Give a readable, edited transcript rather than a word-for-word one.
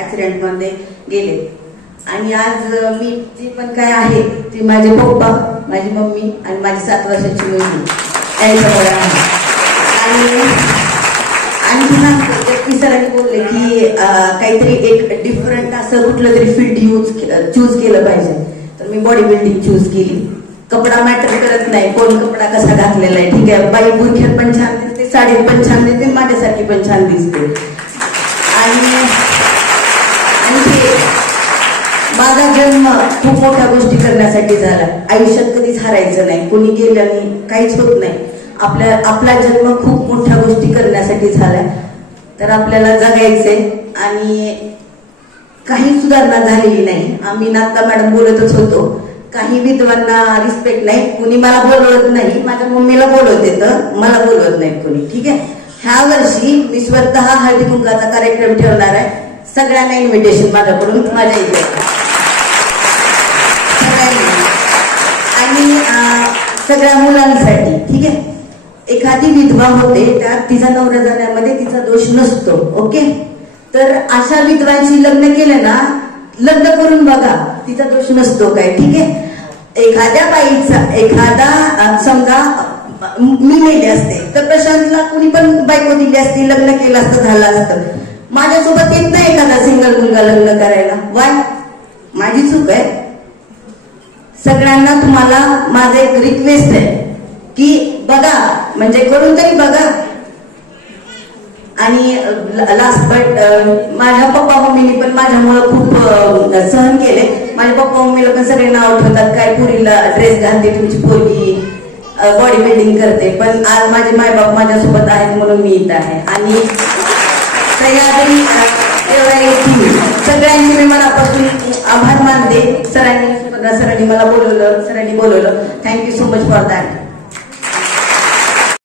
ऍक्सिडेंटमध्ये गेले. आणि आज मी जी पण काय आहे ती माझे पप्पा, माझी मम्मी आणि माझी 7 वर्षाची मुलगी यांच्यामुळे आहे. आणि आणखी सरांनी बोलले की काहीतरी एक डिफरंट असं कुठलं तरी फील्ड चूज केलं पाहिजे. तर मी बॉडी बिल्डिंग चूज केली. कपडा मॅटर करत नाही, कोण कपडा कसा घातलेला आहे. ठीक आहे, बाई बुरख्यात पण छान दिसते, साडीत पण छान दिसते, माझ्यासाठी पण छान दिसते. आणि माझा जन्म खूप मोठ्या गोष्टी करण्यासाठी झाला. आयुष्यात कधीच हारायचं नाही, कोणी गेलं नाही, काहीच होत नाही. आपला जन्म खूप मोठ्या गोष्टी करण्यासाठी झालाय. तर आपल्याला जगायचंय. आणि काही सुधारणा झालेली नाही. आम्ही नाता मॅडम बोलतच होतो, काही विधवांना रिस्पेक्ट नाही, कुणी मला बोलवत नाही. माझ्या मम्मीला बोलवते तर मला बोलवत नाही कुणी. ठीक आहे, ह्या वर्षी मी स्वतः हळदी कुंकाचा कार्यक्रम ठेवणार आहे. सगळ्यांना इन्व्हिटेशन माझ्याकडून, माझ्या इथे आणि सगळ्या मुलांसाठी. ठीक आहे, एखादी विधवा होते त्यात तिचा नवरा जाण्यामध्ये तिचा दोष नसतो. ओके, तर अशा विधवांशी लग्न केलं ना, लग्न करून बघा, तिचा दोष नसतो काय. ठीक आहे, एखाद्या बाईचा समजा मी मेले असते तर प्रशांतला कुणी पण बायको दिली असती, लग्न केलं असतं, झालं असतं. माझ्यासोबत येत नाही एखादा सिंगल मुलगा लग्न करायला. वाय? माझी चूक आहे. सगळ्यांना तुम्हाला माझा एक रिक्वेस्ट आहे की बघा, म्हणजे करून तरी बघा. आणि लास्ट बट माझ्या पप्पा मम्मीने पण माझ्यामुळे खूप सहन केले. माझ्या पप्पा मम्मीला पण सगळे नाव ठेवतात, काय पुरीला ड्रेस घालते तुमची पोरगी, बॉडी बिल्डिंग करते. पण आज माझे मायबाप माझ्यासोबत आहेत म्हणून मी इथं आहे. आणि सगळ्यांची मी मनापासून आभार मानते. सरांनी मला बोलवलं, सरांनी बोलवलं. Thank you so much for that.